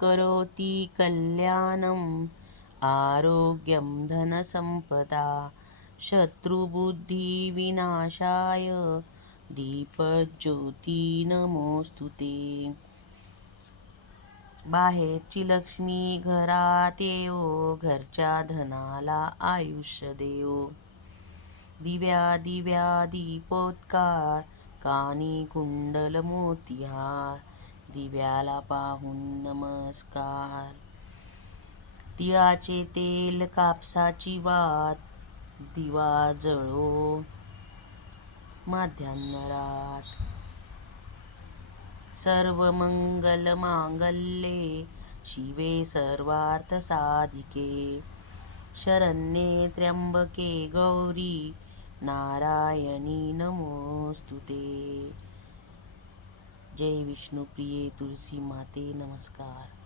करोति कल्याणम् आरोग्यं धनसम्पदा शत्रुबुद्धिविनाशाय दीपज्योती नमोस्तुते। बाहेरची लक्ष्मी घरात येवो, घरच्या धनाला आयुष्य देवो। दिव्या दिव्या दीपोत्कार, कानी कुंडल मोतिहार, दिव्याला पाहून नमस्कार। तिळाचे तेल कापसाची वात, दिवा जळो माध्यान्हरात। सर्व मंगल मांगल्ये शिवे सर्वार्थ साधिके, शरण्ये त्र्यंबके गौरी नारायणी नमोस्तुते। जय विष्णुप्रिये तुलसी माते नमस्कार।